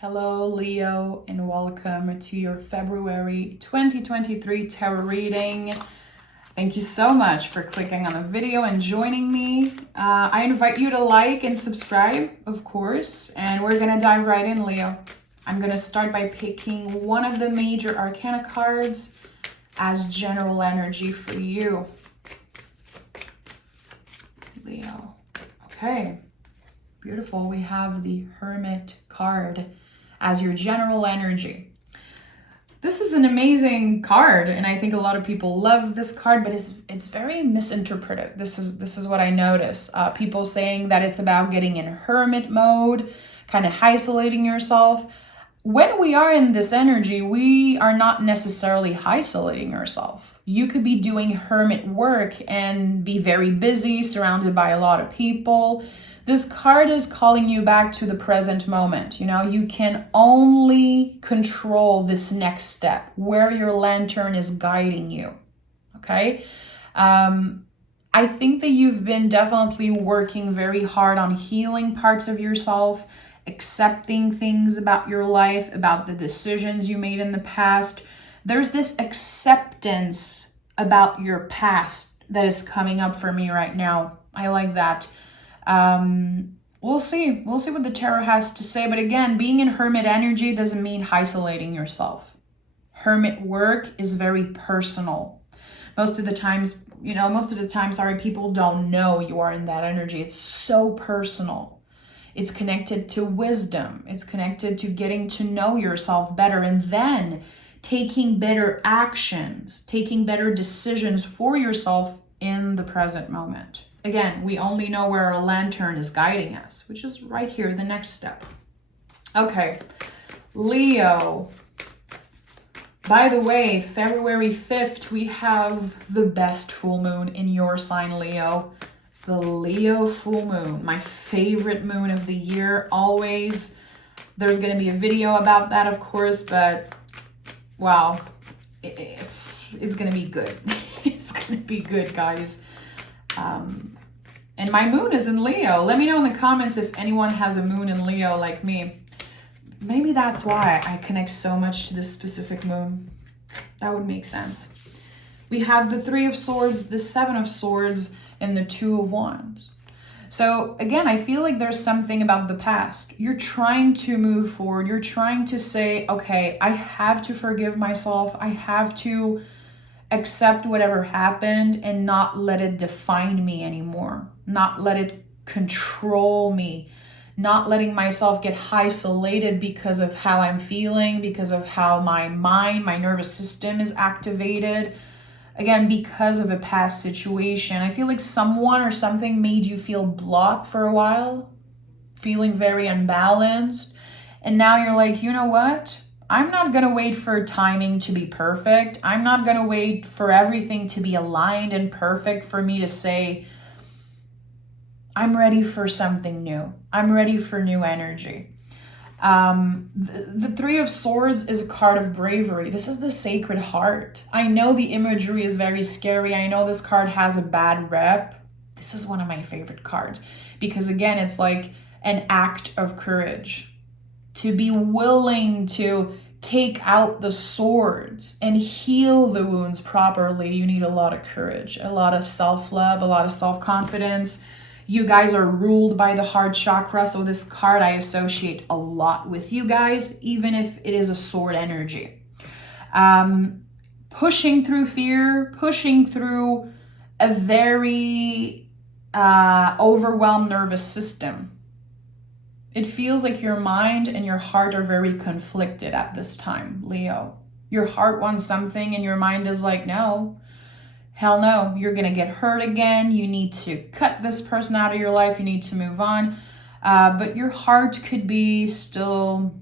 Hello, Leo, and welcome to your February 2023 tarot reading. Thank you so much for clicking on the video and joining me. I invite you to like and subscribe, of course, and we're going to dive right in, Leo. I'm going to start by picking one of the major arcana cards as general energy for you, Leo. Okay, beautiful. We have the Hermit card as your general energy. This is an amazing card, and I think a lot of people love this card, but it's very misinterpreted. This is what I notice. People saying that it's about getting in hermit mode, kind of isolating yourself. When we are in this energy, we are not necessarily isolating yourself. You could be doing hermit work and be very busy, surrounded by a lot of people. This card is calling you back to the present moment. You know, you can only control this next step, where your lantern is guiding you. Okay? I think that you've been definitely working very hard on healing parts of yourself, accepting things about your life, about the decisions you made in the past. There's this acceptance about your past that is coming up for me right now. I like that. We'll see what the tarot has to say. But again, being in hermit energy doesn't mean isolating yourself. Hermit work is very personal. Most of the times, people don't know you are in that energy. It's so personal. It's connected to wisdom. It's connected to getting to know yourself better and then taking better actions, taking better decisions for yourself in the present moment. Again, we only know where our lantern is guiding us, which is right here, the next step. Okay, Leo. By the way, February 5th, we have the best full moon in your sign, Leo. The Leo full moon, my favorite moon of the year, always. There's going to be a video about that, of course, but wow, it's going to be good. It's going to be good, guys. And my moon is in Leo. Let me know in the comments if anyone has a moon in Leo like me. Maybe that's why I connect so much to this specific moon. That would make sense. We have the Three of Swords, the Seven of Swords, and the Two of Wands. So again, I feel like there's something about the past. You're trying to move forward. You're trying to say, okay, I have to forgive myself. I have to accept whatever happened and not let it define me anymore. Not let it control me. Not letting myself get isolated because of how I'm feeling, because of how my mind, my nervous system is activated. Again, because of a past situation. I feel like someone or something made you feel blocked for a while, feeling very unbalanced. And now you're like, you know what? I'm not going to wait for timing to be perfect. I'm not going to wait for everything to be aligned and perfect for me to say, I'm ready for something new. I'm ready for new energy. The Three of Swords is a card of bravery. This is the Sacred Heart. I know the imagery is very scary. I know this card has a bad rep. This is one of my favorite cards because again, it's like an act of courage. To be willing to take out the swords and heal the wounds properly, you need a lot of courage, a lot of self-love, a lot of self-confidence. You guys are ruled by the heart chakra, so this card I associate a lot with you guys, even if it is a sword energy. Pushing through fear, pushing through a very overwhelmed nervous system. It feels like your mind and your heart are very conflicted at this time, Leo. Your heart wants something and your mind is like, no. Hell no, you're going to get hurt again. You need to cut this person out of your life. You need to move on. But your heart could be still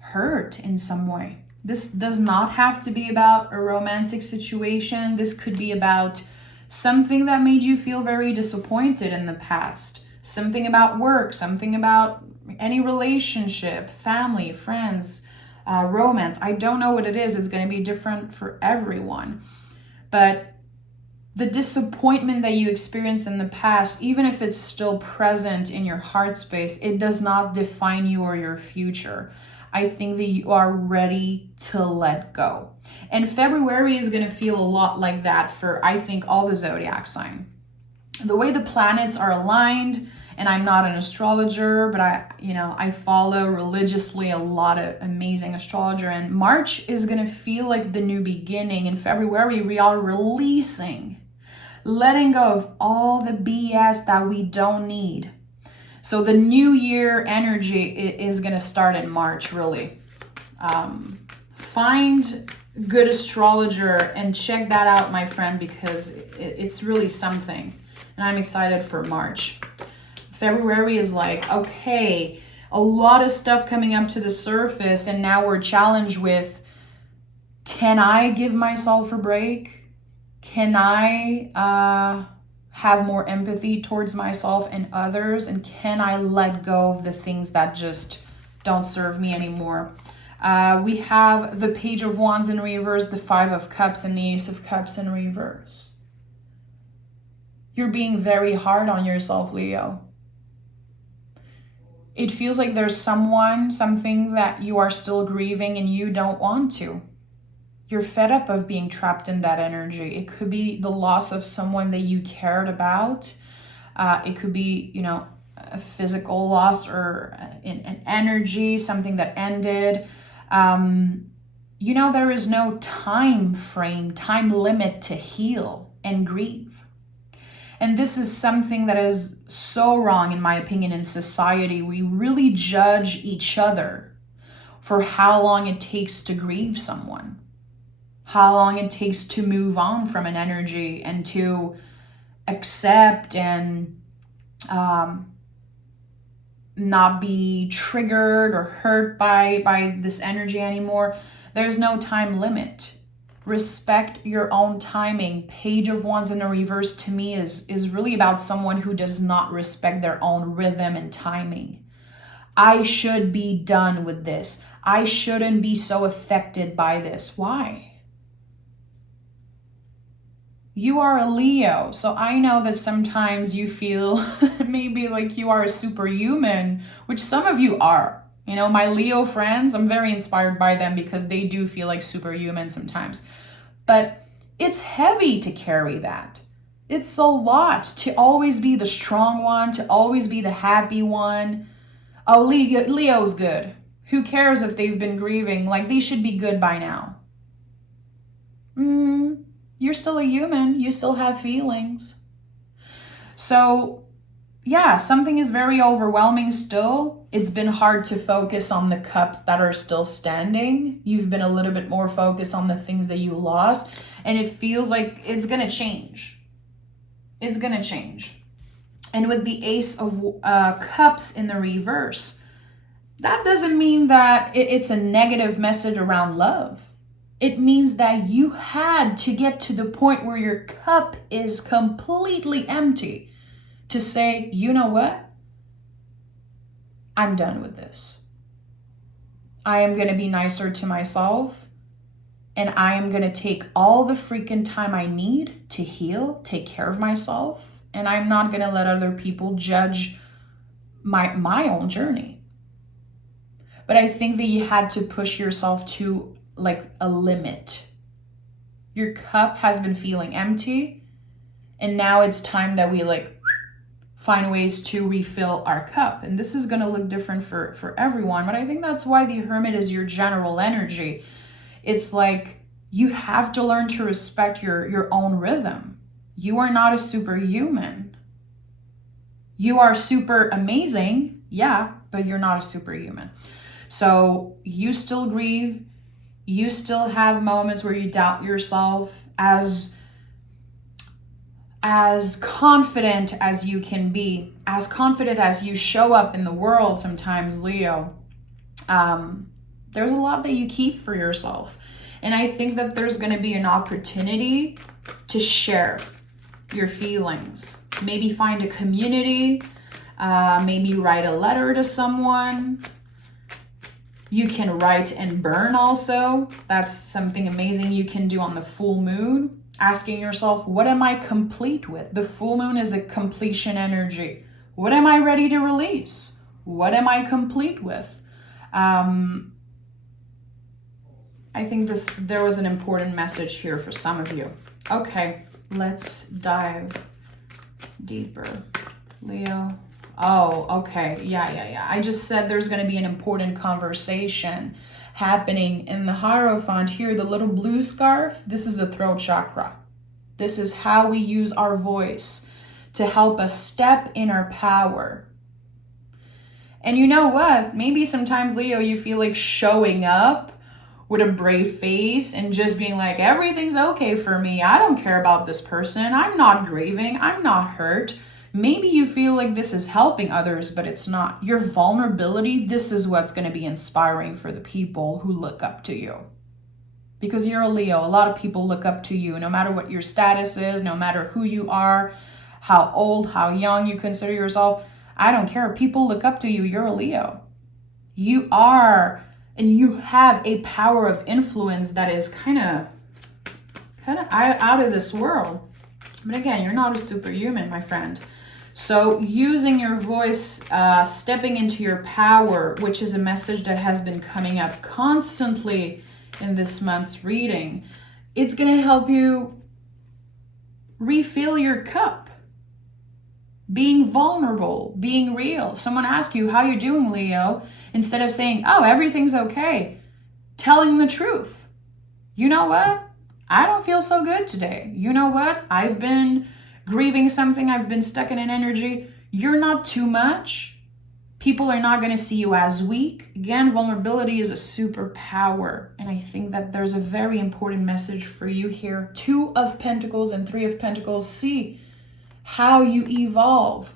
hurt in some way. This does not have to be about a romantic situation. This could be about something that made you feel very disappointed in the past. Something about work, something about any relationship, family, friends, romance. I don't know what it is. It's going to be different for everyone. But The disappointment that you experienced in the past, even if it's still present in your heart space, it does not define you or your future. I think that you are ready to let go. And February is going to feel a lot like that for, I think, all the zodiac sign. The way the planets are aligned, and I'm not an astrologer, but I follow religiously a lot of amazing astrologer, and March is going to feel like the new beginning. In February, we are releasing, letting go of all the BS that we don't need. So the new year energy is going to start in March, really. Find good astrologer and check that out, my friend, because it's really something. And I'm excited for March. February is like, okay, a lot of stuff coming up to the surface, and now we're challenged with, can I give myself a break? Can I have more empathy towards myself and others? And can I let go of the things that just don't serve me anymore? We have the Page of Wands in reverse, the Five of Cups, and the Ace of Cups in reverse. You're being very hard on yourself, Leo. It feels like there's something that you are still grieving and you don't want to. You're fed up of being trapped in that energy. It could be the loss of someone that you cared about. It could be, a physical loss or an energy, something that ended. There is no time limit to heal and grieve. And this is something that is so wrong, in my opinion, in society. We really judge each other for how long it takes to grieve someone, how long it takes to move on from an energy and to accept and not be triggered or hurt by this energy anymore. There's no time limit. Respect your own timing. Page of Wands in the reverse to me is really about someone who does not respect their own rhythm and timing. I should be done with this. I shouldn't be so affected by this. Why? You are a Leo, so I know that sometimes you feel maybe like you are a superhuman, which some of you are. My Leo friends, I'm very inspired by them because they do feel like superhuman sometimes. But it's heavy to carry that. It's a lot to always be the strong one, to always be the happy one. Oh, Leo's good. Who cares if they've been grieving? Like, they should be good by now. You're still a human. You still have feelings. So, yeah, something is very overwhelming still. It's been hard to focus on the cups that are still standing. You've been a little bit more focused on the things that you lost. And it feels like it's going to change. It's going to change. And with the Ace of Cups in the reverse, that doesn't mean that it's a negative message around love. It means that you had to get to the point where your cup is completely empty to say, you know what? I'm done with this. I am going to be nicer to myself, and I am going to take all the freaking time I need to heal, take care of myself, and I'm not going to let other people judge my own journey. But I think that you had to push yourself to like a limit. Your cup has been feeling empty, and now it's time that we find ways to refill our cup. And this is going to look different for everyone, but I think that's why the Hermit is your general energy. It's like you have to learn to respect your own rhythm. You are not a superhuman. You are super amazing, yeah, but you're not a superhuman. So you still grieve. You still have moments where you doubt yourself. As confident as you can be, as confident as you show up in the world sometimes, Leo, there's a lot that you keep for yourself. And I think that there's going to be an opportunity to share your feelings. Maybe find a community, maybe write a letter to someone. You can write and burn also. That's something amazing you can do on the full moon. Asking yourself, what am I complete with? The full moon is a completion energy. What am I ready to release? What am I complete with? I think there was an important message here for some of you. Okay, let's dive deeper. Leo. Oh, okay. Yeah. I just said there's going to be an important conversation happening in the Hierophant here. The little blue scarf, this is the throat chakra. This is how we use our voice to help us step in our power. And you know what? Maybe sometimes, Leo, you feel like showing up with a brave face and just being like, everything's okay for me. I don't care about this person. I'm not grieving. I'm not hurt. Maybe you feel like this is helping others, but it's not. Your vulnerability, this is what's going to be inspiring for the people who look up to you. Because you're a Leo, a lot of people look up to you, no matter what your status is, no matter who you are, how old, how young you consider yourself. I don't care. People look up to you. You're a Leo. You are, and you have a power of influence that is kind of out of this world. But again, you're not a superhuman, my friend. So using your voice, stepping into your power, which is a message that has been coming up constantly in this month's reading, it's going to help you refill your cup. Being vulnerable, being real. Someone asks you, how you doing, Leo? Instead of saying, oh, everything's okay. Telling the truth. You know what? I don't feel so good today. You know what? I've been grieving something. I've been stuck in an energy. You're not too much. People are not going to see you as weak. Again, vulnerability is a superpower. And I think that there's a very important message for you here. 2 of Pentacles and 3 of Pentacles. See how you evolve.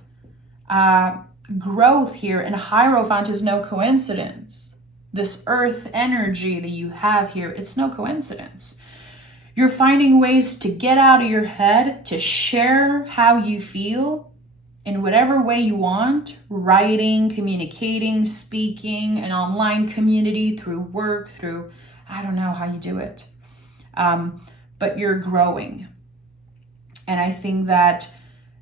Growth here. And Hierophant is no coincidence. This earth energy that you have here, it's no coincidence. You're finding ways to get out of your head, to share how you feel in whatever way you want, writing, communicating, speaking, an online community, through work, through, I don't know how you do it. But you're growing. And I think that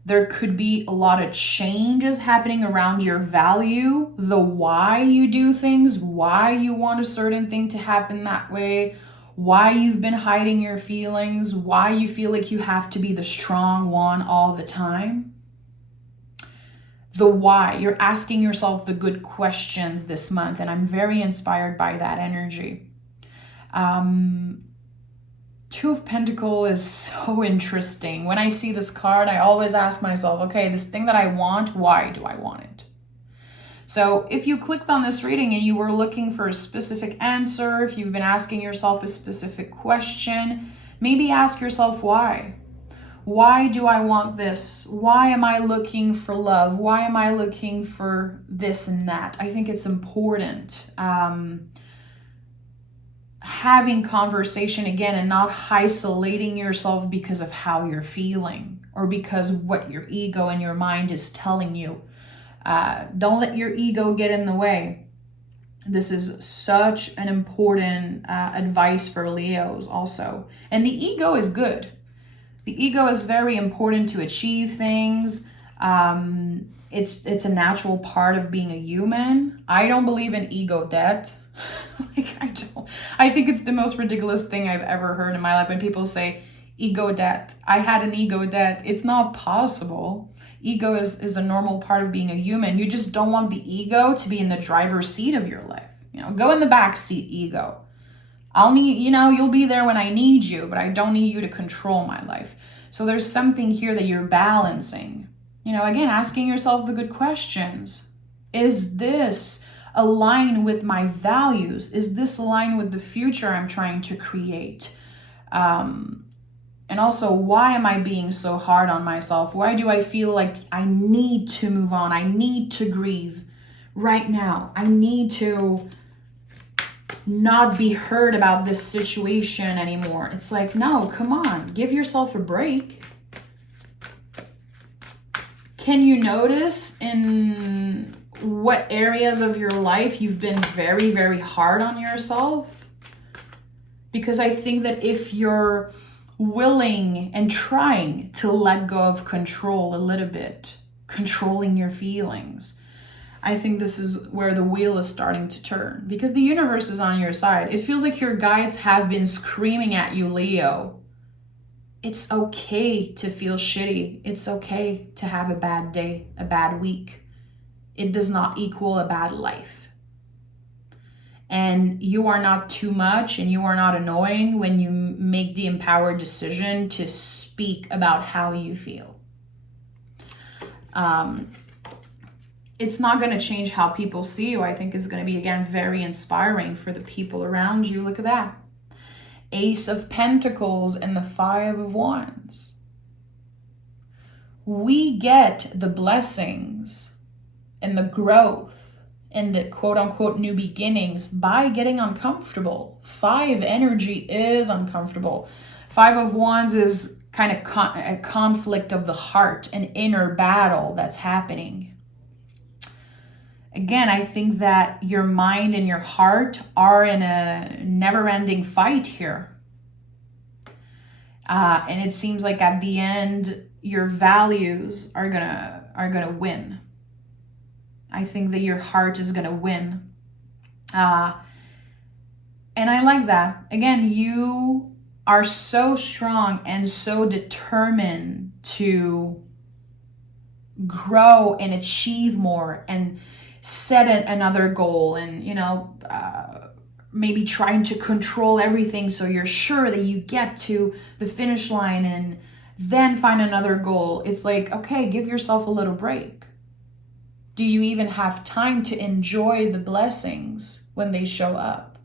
there could be a lot of changes happening around your value, the why you do things, why you want a certain thing to happen that way, why you've been hiding your feelings, why you feel like you have to be the strong one all the time. The why. You're asking yourself the good questions this month, and I'm very inspired by that energy. 2 of Pentacles is so interesting. When I see this card, I always ask myself, okay, this thing that I want, why do I want it? So if you clicked on this reading and you were looking for a specific answer, if you've been asking yourself a specific question, maybe ask yourself why. Why do I want this? Why am I looking for love? Why am I looking for this and that? I think it's important. Having conversation again and not isolating yourself because of how you're feeling or because what your ego and your mind is telling you. Don't let your ego get in the way. This is such an important advice for Leos also. And the ego is good. The ego is very important to achieve things. It's a natural part of being a human. I don't believe in ego debt. I think it's the most ridiculous thing I've ever heard in my life when people say ego debt. I had an ego debt. It's not possible. Ego is a normal part of being a human. You just don't want the ego to be in the driver's seat of your life. Go in the back seat, ego. You'll be there when I need you, but I don't need you to control my life. So there's something here that you're balancing. Again, asking yourself the good questions. Is this aligned with my values? Is this aligned with the future I'm trying to create? And also, why am I being so hard on myself? Why do I feel like I need to move on? I need to grieve right now. I need to not be hurt about this situation anymore. It's like, no, come on, give yourself a break. Can you notice in what areas of your life you've been very, very hard on yourself? Because I think that if you're willing and trying to let go of control a little bit, controlling your feelings. I think this is where the wheel is starting to turn because the universe is on your side. It feels like your guides have been screaming at you, Leo. It's okay to feel shitty. It's okay to have a bad day, a bad week. It does not equal a bad life. And you are not too much and you are not annoying when you make the empowered decision to speak about how you feel. It's not going to change how people see you. I think it's going to be, again, very inspiring for the people around you. Look at that. Ace of Pentacles and the Five of Wands. We get the blessings and the growth and the quote-unquote new beginnings by getting uncomfortable. Five energy is uncomfortable. Five of Wands is kind of a conflict of the heart, an inner battle that's happening. Again, I think that your mind and your heart are in a never-ending fight here. And it seems like at the end, your values are gonna win. I think that your heart is gonna win. And I like that. Again, you are so strong and so determined to grow and achieve more and set another goal and, maybe trying to control everything so you're sure that you get to the finish line and then find another goal. It's like, okay, give yourself a little break. Do you even have time to enjoy the blessings when they show up?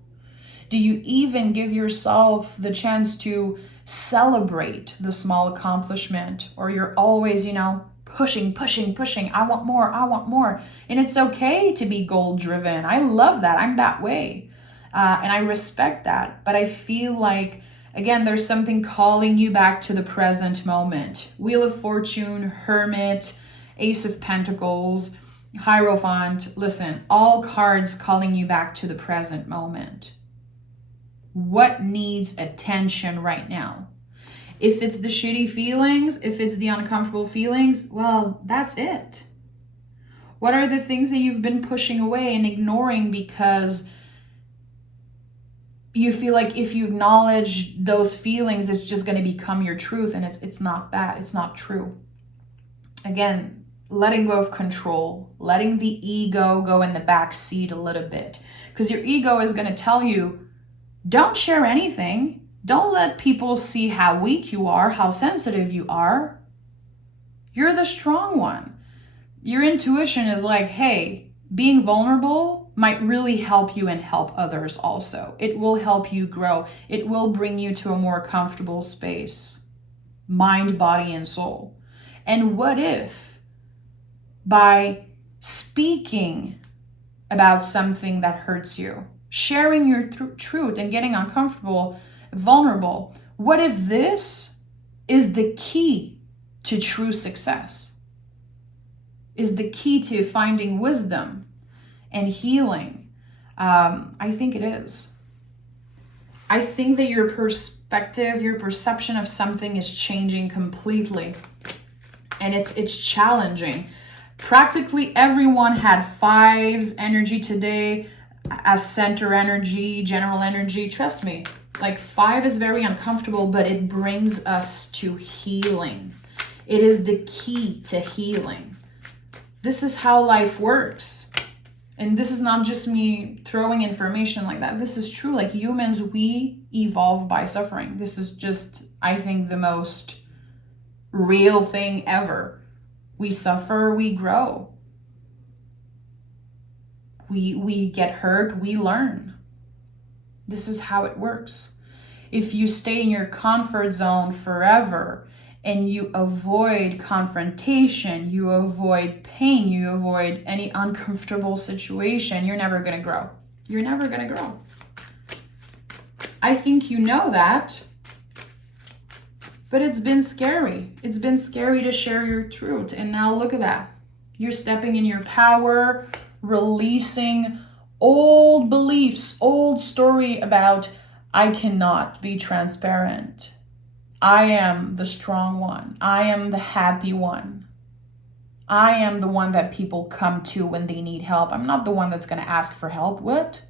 Do you even give yourself the chance to celebrate the small accomplishment? Or you're always, pushing. I want more. And it's okay to be goal driven. I love that. I'm that way. And I respect that. But I feel like, again, there's something calling you back to the present moment. Wheel of Fortune, Hermit, Ace of Pentacles, Hierophant. Listen, all cards calling you back to the present moment. What needs attention right now? If it's the shitty feelings, if it's the uncomfortable feelings, well, that's it. What are the things that you've been pushing away and ignoring because you feel like if you acknowledge those feelings, it's just going to become your truth, and it's not that. It's not true. Again, letting go of control, letting the ego go in the back seat a little bit, because your ego is going to tell you, don't share anything. Don't let people see how weak you are, how sensitive you are. You're the strong one. Your intuition is like, hey, being vulnerable might really help you and help others also. It will help you grow. It will bring you to a more comfortable space, mind, body, and soul. And what if by speaking about something that hurts you, sharing your truth and getting uncomfortable, vulnerable, what if this is the key to true success? Is the key to finding wisdom and healing? I think it is. I think that your perspective, your perception of something is changing completely. And it's challenging. Practically everyone had fives energy today as center energy, general energy. Trust me. Like 5 is very uncomfortable, but it brings us to healing. It is the key to healing. This is how life works. And this is not just me throwing information like that. This is true. Like humans, we evolve by suffering. This is just, I think, the most real thing ever. We suffer, we grow. We get hurt, we learn. This is how it works. If you stay in your comfort zone forever and you avoid confrontation, you avoid pain, you avoid any uncomfortable situation, you're never going to grow. You're never going to grow. I think you know that, but it's been scary. It's been scary to share your truth. And now look at that. You're stepping in your power, releasing old beliefs, old story about I cannot be transparent. I am the strong one. I am the happy one. I am the one that people come to when they need help. I'm not the one that's going to ask for help. What?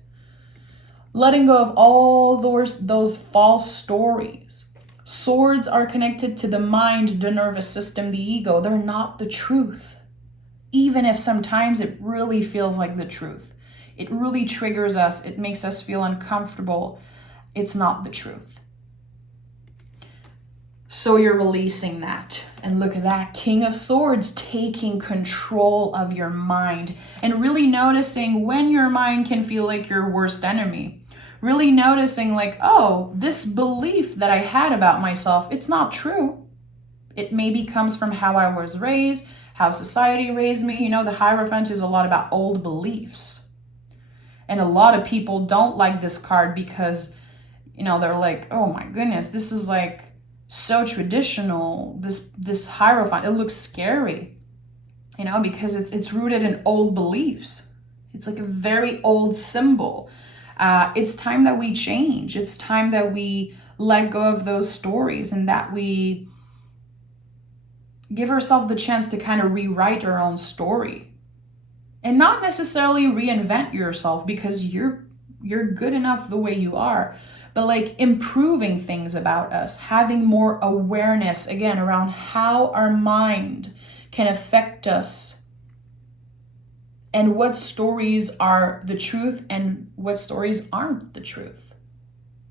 Letting go of all those false stories. Swords are connected to the mind, the nervous system, the ego. They're not the truth. Even if sometimes it really feels like the truth. It really triggers us. It makes us feel uncomfortable. It's not the truth. So you're releasing that. And look at that. King of Swords taking control of your mind and really noticing when your mind can feel like your worst enemy. Really noticing like, oh, this belief that I had about myself, it's not true. It maybe comes from how I was raised, how society raised me. You know, the Hierophant is a lot about old beliefs. And a lot of people don't like this card because, you know, they're like, oh my goodness, this is like so traditional. This Hierophant, it looks scary, you know, because it's rooted in old beliefs. It's like a very old symbol. It's time that we change. It's time that we let go of those stories and that we give ourselves the chance to kind of rewrite our own story and not necessarily reinvent yourself, because you're good enough the way you are, but like improving things about us, having more awareness again around how our mind can affect us and what stories are the truth and what stories aren't the truth.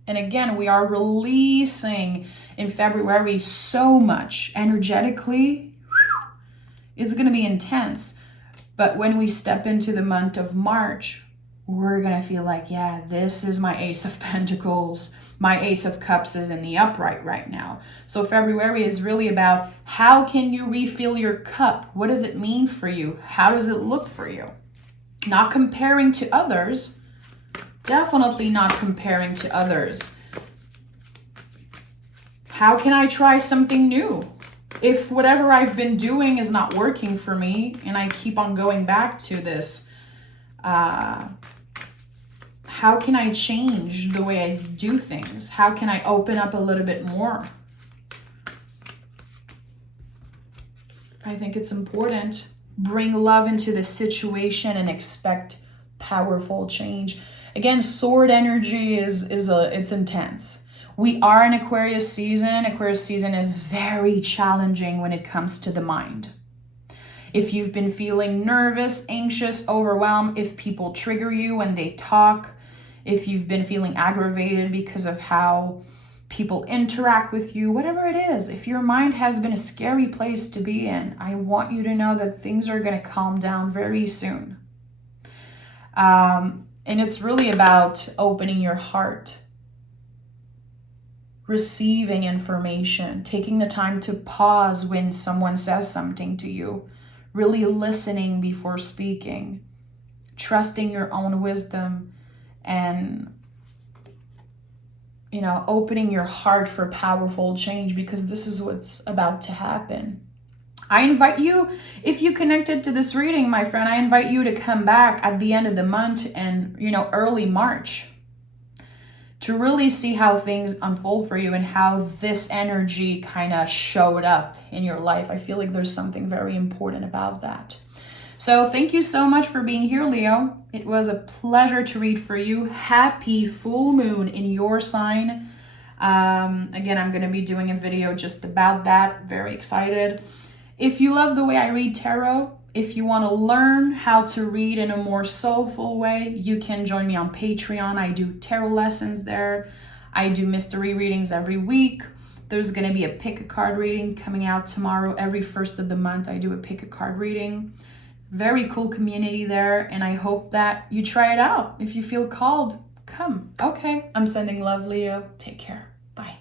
And again, we are releasing in February so much energetically. It's going to be intense. But when we step into the month of March, we're going to feel like, yeah, this is my Ace of Pentacles. My Ace of Cups is in the upright right now. So February is really about how can you refill your cup? What does it mean for you? How does it look for you? Not comparing to others. Definitely not comparing to others. How can I try something new? If whatever I've been doing is not working for me and I keep on going back to this, how can I change the way I do things? How can I open up a little bit more? I think it's important. Bring love into the situation and expect powerful change. Again, sword energy it's intense. We are in Aquarius season. Aquarius season is very challenging when it comes to the mind. If you've been feeling nervous, anxious, overwhelmed, if people trigger you when they talk, if you've been feeling aggravated because of how people interact with you, whatever it is, if your mind has been a scary place to be in, I want you to know that things are going to calm down very soon. And it's really about opening your heart, receiving information, taking the time to pause when someone says something to you, really listening before speaking, trusting your own wisdom, and opening your heart for powerful change, because this is what's about to happen. I invite you, if you connected to this reading, my friend, I invite you to come back at the end of the month and, early March to really see how things unfold for you and how this energy kind of showed up in your life. I feel like there's something very important about that. So thank you so much for being here, Leo. It was a pleasure to read for you. Happy full moon in your sign. Again, I'm going to be doing a video just about that. Very excited. If you love the way I read tarot, if you want to learn how to read in a more soulful way, you can join me on Patreon. I do tarot lessons there. I do mystery readings every week. There's going to be a pick a card reading coming out tomorrow. Every first of the month, I do a pick a card reading. Very cool community there, and I hope that you try it out. If you feel called, come. Okay, I'm sending love, Leo. Take care. Bye.